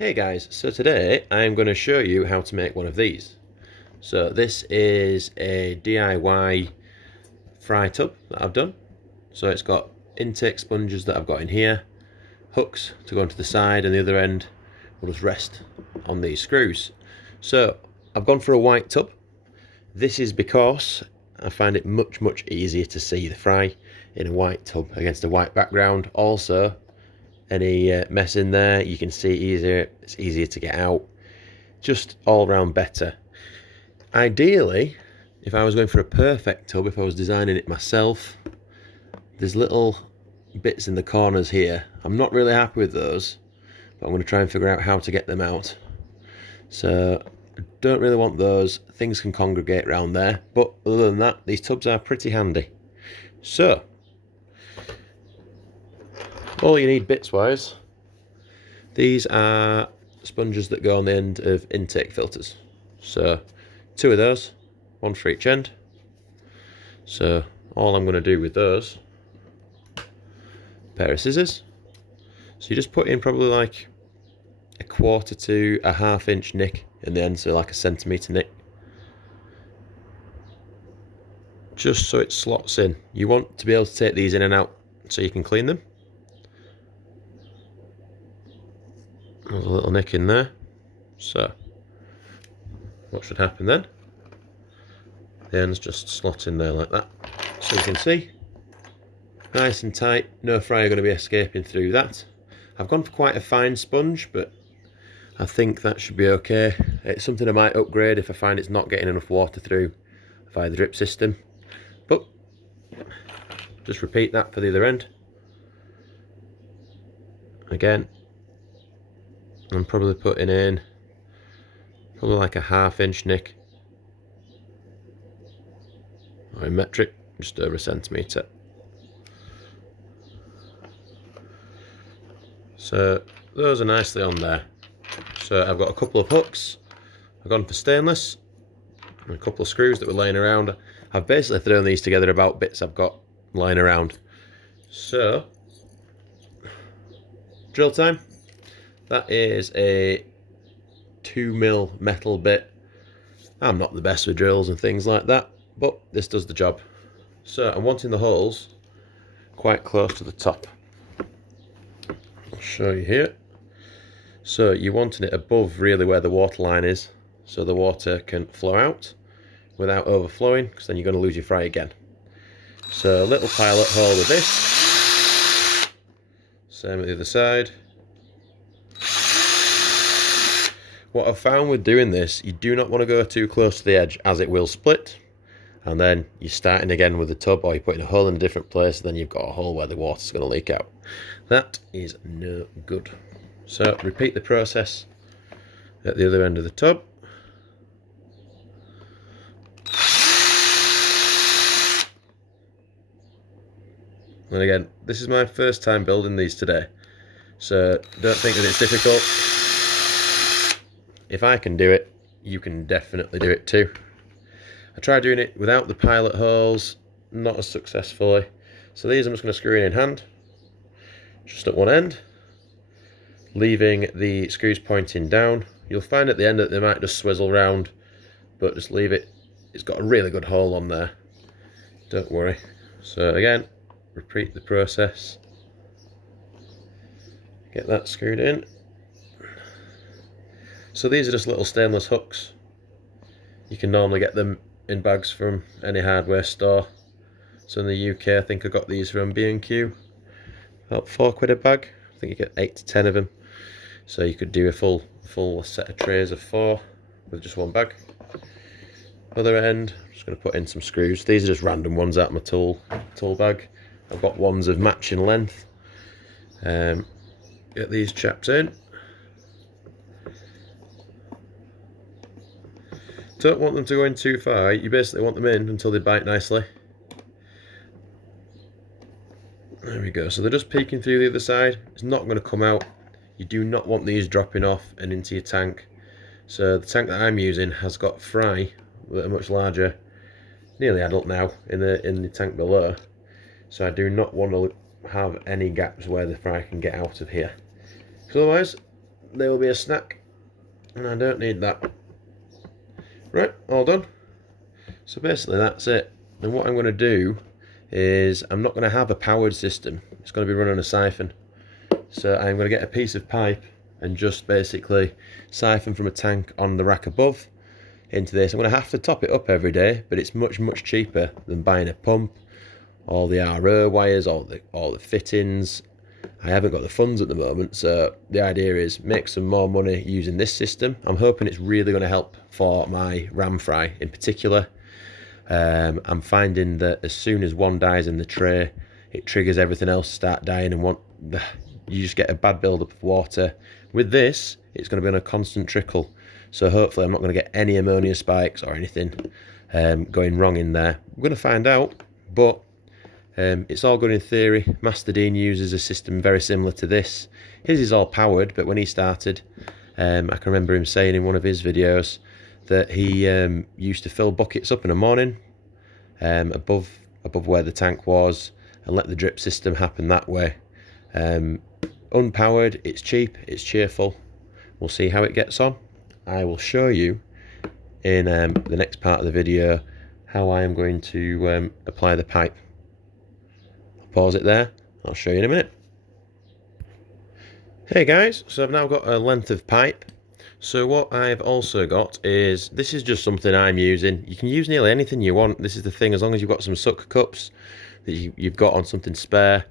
Hey guys, so today I'm going to show you how to make one of these. So this is a DIY fry tub that I've done. So it's got intake sponges that I've got in here, hooks to go onto the side, and the other end will just rest on these screws. So I've gone for a white tub. This is because I find it much easier to see the fry in a white tub against a white background. Also, any mess in there you can see easier, it's easier to get out, just all round better. Ideally, if I was going for a perfect tub, if I was designing it myself, there's little bits in the corners here. I'm not really happy with those, but I'm going to try and figure out how to get them out. So I don't really want those, things can congregate around there, but other than that, these tubs are pretty handy. So all you need bits wise, these are sponges that go on the end of intake filters. So 2 of those, 1 for each end. So all I'm going to do with those, pair of scissors. So you just put in probably like a 1/4 to a 1/2 inch nick in the end, so like a centimetre nick. Just so it slots in. You want to be able to take these in and out so you can clean them. There's a little nick in there. So what should happen then? The ends just slot in there like that. So you can see, nice and tight, no fry are going to be escaping through that. I've gone for quite a fine sponge, but I think that should be okay. It's something I might upgrade if I find it's not getting enough water through via the drip system. But just repeat that for the other end. Again, I'm probably putting in probably like a 1/2 inch nick, or in metric, just over a centimetre. So those are nicely on there. So I've got a couple of hooks, I've gone for stainless, and a couple of screws that were laying around. I've basically thrown these together about bits I've got lying around. So drill time. That is a 2mm metal bit. I'm not the best with drills and things like that, but this does the job. So I'm wanting the holes quite close to the top. I'll show you here. So you're wanting it above really where the water line is, so the water can flow out without overflowing, because then you're going to lose your fry again. So a little pilot hole with this. Same at the other side. What I've found with doing this, you do not want to go too close to the edge, as it will split, and then you're starting again with the tub, or you're putting a hole in a different place, and then you've got a hole where the water's going to leak out. That is no good. So repeat the process at the other end of the tub. And again, this is my first time building these today, so don't think that it's difficult. If I can do it, you can definitely do it too. I tried doing it without the pilot holes, not as successfully. So these I'm just going to screw in hand, just at one end, leaving the screws pointing down. You'll find at the end that they might just swizzle round, but just leave it. It's got a really good hole on there, don't worry. So again, repeat the process. Get that screwed in. So these are just little stainless hooks. You can normally get them in bags from any hardware store. So in the UK, I think I got these from B&Q, about £4 a bag. I think you get 8 to 10 of them. So you could do a full set of trays of 4 with just one bag. Other end, I'm just going to put in some screws. These are just random ones out of my tool bag. I've got ones of matching length. Get these chaps in. Don't want them to go in too far. You basically want them in until they bite nicely. There we go. So they're just peeking through the other side. It's not going to come out. You do not want these dropping off and into your tank. So the tank that I'm using has got fry that are much larger, nearly adult now, in the tank below. So I do not want to have any gaps where the fry can get out of here. Because otherwise, there will be a snack, and I don't need that. Right, all done. So basically that's it. And what I'm going to do is I'm not going to have a powered system. It's going to be running a siphon. So I'm going to get a piece of pipe and just basically siphon from a tank on the rack above into this. I'm going to have to top it up every day, but it's much cheaper than buying a pump, all the RO wires, all the fittings. I haven't got the funds at the moment, so the idea is make some more money using this system. I'm hoping it's really going to help for my ram fry in particular. I'm finding that as soon as one dies in the tray, it triggers everything else to start dying, and you just get a bad build-up of water. With this, it's going to be on a constant trickle, so hopefully I'm not going to get any ammonia spikes or anything going wrong in there. We're going to find out, but it's all good in theory. Master Dean uses a system very similar to this. His is all powered, but when he started, I can remember him saying in one of his videos that he used to fill buckets up in the morning above where the tank was and let the drip system happen that way. Unpowered, it's cheap, it's cheerful. We'll see how it gets on. I will show you in the next part of the video how I am going to apply the pipe. Pause it there, I'll show you in a minute. Hey guys, so I've now got a length of pipe. So what I've also got is, this is just something I'm using. You can use nearly anything you want. This is the thing, as long as you've got some sucker cups that you've got on something spare.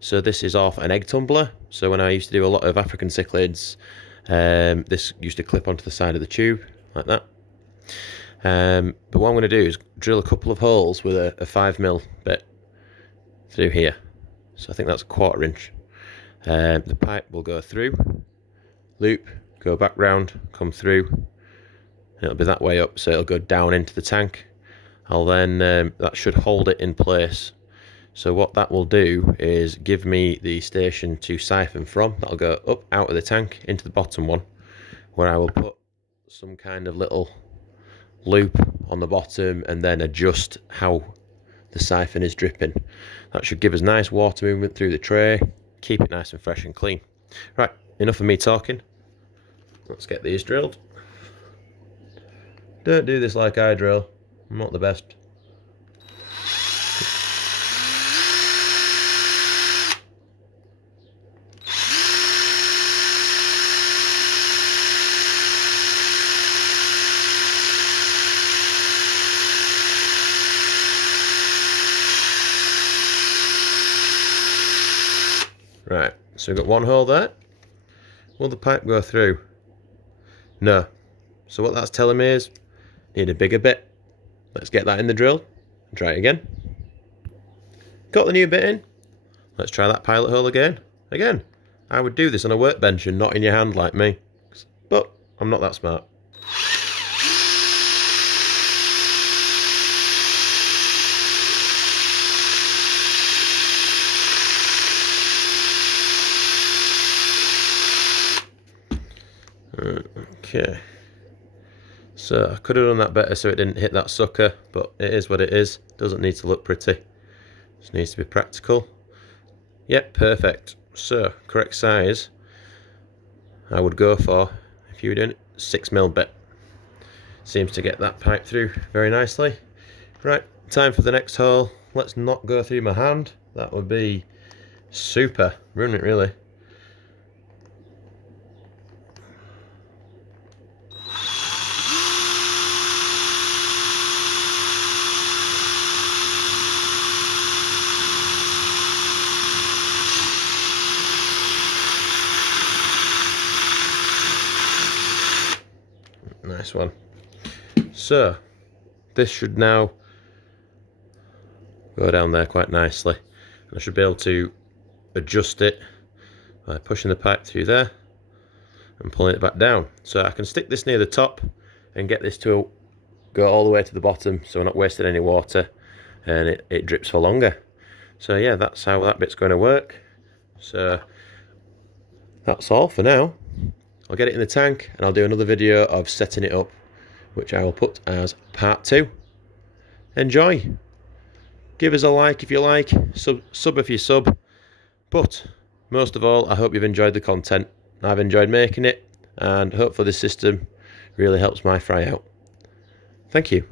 So this is off an egg tumbler. So when I used to do a lot of African cichlids, this used to clip onto the side of the tube like that. But what I'm going to do is drill a couple of holes with a 5mm bit through here. So I think that's a 1/4 inch. The pipe will go through, loop, go back round, come through, and it'll be that way up, so it'll go down into the tank. I'll then, that should hold it in place. So what that will do is give me the station to siphon from. That'll go up out of the tank into the bottom one, where I will put some kind of little loop on the bottom and then adjust how the siphon is dripping. That should give us nice water movement through the tray, keep it nice and fresh and clean. Right, enough of me talking. Let's get these drilled. Don't do this like I drill. I'm not the best. Right, so we've got one hole there. Will the pipe go through? No. So what that's telling me is, need a bigger bit. Let's get that in the drill and try it again. Got the new bit in. Let's try that pilot hole again. Again, I would do this on a workbench and not in your hand like me. But I'm not that smart. Okay, so I could have done that better so it didn't hit that sucker, but it is what it is. Doesn't need to look pretty, just needs to be practical. Yep, perfect. So correct size I would go for, if you were doing it, 6mm bit. Seems to get that pipe through very nicely. Right, time for the next hole. Let's not go through my hand, that would be super, wouldn't it really? Nice one. So this should now go down there quite nicely, and I should be able to adjust it by pushing the pipe through there and pulling it back down. So I can stick this near the top and get this to go all the way to the bottom, so we're not wasting any water and it drips for longer. So yeah, that's how that bit's going to work. So that's all for now. I'll get it in the tank and I'll do another video of setting it up, which I will put as part 2. Enjoy. Give us a like if you like, sub if you sub. But most of all, I hope you've enjoyed the content. I've enjoyed making it, and hopefully this system really helps my fry out. Thank you.